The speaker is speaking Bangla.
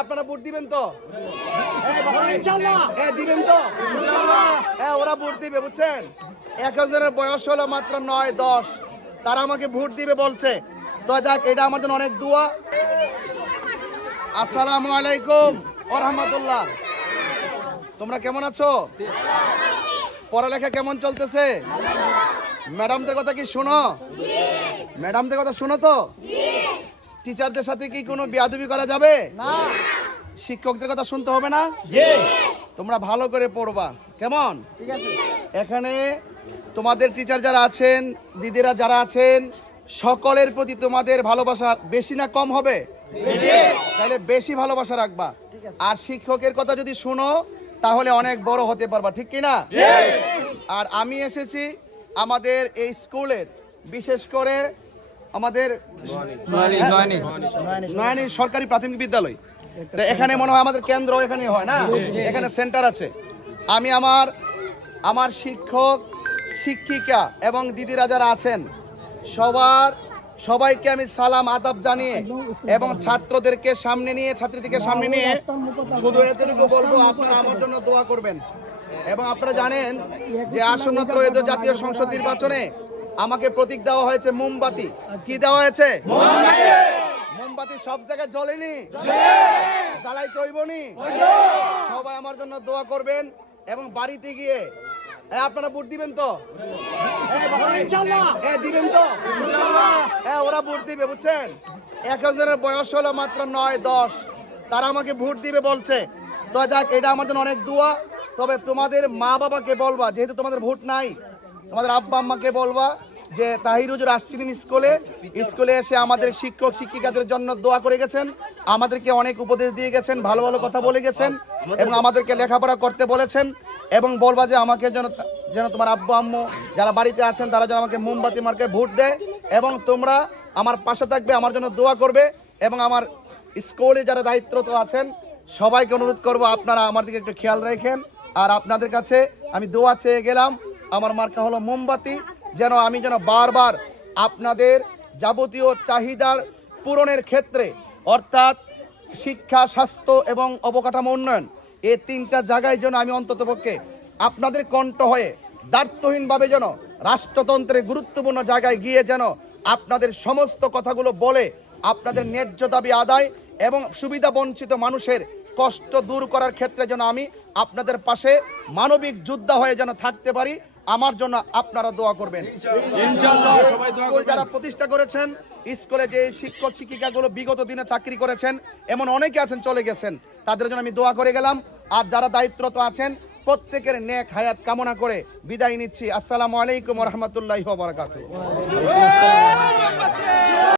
আপনারা ভোট দিবেন তো? দিবেন তো? ওরা ভোট দিবে, বুঝছেন? এক একজনের বয়স হলো মাত্র 9-10, তারা আমাকে ভোট দিবে বলছে। তো যাক, এটা আমার জন্য অনেক দোয়া। আসসালামু আলাইকুম ওয়া রাহমাতুল্লাহ। তোমরা কেমন আছো? পড়ালেখা কেমন চলতেছে? ম্যাডামদের কথা কি শোনো? ম্যাডামদের কথা শোনো তো? টিচারদের সাথে কি কোনো বেয়াদবি করা যাবে না? শিক্ষকদের কথা শুনতে হবে না? তোমরা ভালো করে পড়বা, কেমন? ঠিক আছে। এখানে তোমাদের টিচার যারা আছেন, দিদিরা যারা আছেন, সকলের প্রতি তোমাদের ভালোবাসা বেশি না কম হবে? তাহলে বেশি ভালোবাসা রাখবা। আর শিক্ষকের কথা যদি শুনো তাহলে অনেক বড় হতে পারবা, ঠিক কি না? আর আমি এসেছি আমাদের এই স্কুলের, বিশেষ করে আমাদের নয়নী সরকারি প্রাথমিক বিদ্যালয়, এখানে মনে হয় আমাদের কেন্দ্র এখানে হয় না, এখানে সেন্টার আছে। আমি আমার শিক্ষক শিক্ষিকা এবং দিদিরা যারা আছেন সবাইকে আমি সালাম আদাব জানিয়ে এবং ছাত্রদেরকে সামনে নিয়ে, ছাত্রীদেরকে সামনে নিয়ে শুধু এতটুকু বলবো, আপনারা আমার জন্য দোয়া করবেন। এবং আপনারা জানেন যে আসন্ন ত্রয়োদশ জাতীয় সংসদ নির্বাচনে আমাকে প্রতীক দেওয়া হয়েছে মোমবাতি। কি দেওয়া হয়েছে? মোমবাতি সব জায়গায় জ্বলেনি, জ্বালাইতে হইবনি। সবাই আমার জন্য দোয়া করবেন এবং বাড়িতে গিয়ে আপনারা ভোট দিবেন তো? দিবেন তো? ওরা ভোট দিবে, বুঝছেন? এক একজনের বয়স হলো মাত্র 9-10, তারা আমাকে ভোট দিবে বলছে। তো যাক, এটা আমার জন্য অনেক দোয়া। তবে তোমাদের মা বাবাকে বলবা, যেহেতু তোমাদের ভোট নাই, তোমাদের আব্বা আম্মাকে বলবা যে তাহির হুজুর আসছিলেন স্কুলে এসে আমাদের শিক্ষক শিক্ষিকাদের জন্য দোয়া করে গেছেন, আমাদেরকে অনেক উপদেশ দিয়ে গেছেন, ভালো ভালো কথা বলে গেছেন এবং আমাদেরকে লেখাপড়া করতে বলেছেন। এবং বলবা যে আমাকে যেন তোমার আব্বু আম্মু যারা বাড়িতে আছেন তারা যেন আমাকে মোমবাতি মার্কে ভোট দেয় এবং তোমরা আমার পাশে থাকবে, আমার জন্য দোয়া করবে। এবং আমার স্কুলে যারা দায়িত্বরত আছেন সবাইকে অনুরোধ করব আপনারা আমার দিকে একটু খেয়াল রাখেন। আর আপনাদের কাছে আমি দোয়া চেয়ে গেলাম, আমার মার্কা হলো মোমবাতি, আমি যেন বারবার আপনাদের যাবতীয় চাহিদার পূরণের ক্ষেত্রে, অর্থাৎ শিক্ষা, স্বাস্থ্য এবং অবকাঠামো উন্নয়ন, এই তিনটা জায়গায় যেন আমি অন্ততপক্ষে আপনাদের কণ্ঠ হয়ে দ্ব্যর্থহীনভাবে যেন রাষ্ট্রতন্ত্রের গুরুত্বপূর্ণ জায়গায় গিয়ে যেন আপনাদের সমস্ত কথাগুলো বলে আপনাদের ন্যায্য দাবি আদায় এবং সুবিধা বঞ্চিত মানুষের কষ্ট দূর করার ক্ষেত্রে যেন আমি আপনাদের পাশে মানবিক যোদ্ধা হয়ে যেন থাকতে পারি। আমার জন্য আপনারা দোয়া করবেন ইনশাআল্লাহ। স্কুল যারা প্রতিষ্ঠা করেছেন, স্কুলে যে শিক্ষক শিক্ষিকাগুলো বিগত দিনে চাকরি করেছেন, এমন অনেকে আছেন চলে গেছেন, তাদের জন্য আমি দোয়া করে গেলাম। আর যারা দায়িত্বরত আছেন প্রত্যেকের নেক হায়াত কামনা করে বিদায় নিচ্ছি। আসসালামু আলাইকুম ওয়া রাহমাতুল্লাহি ওয়া বারাকাতুহু।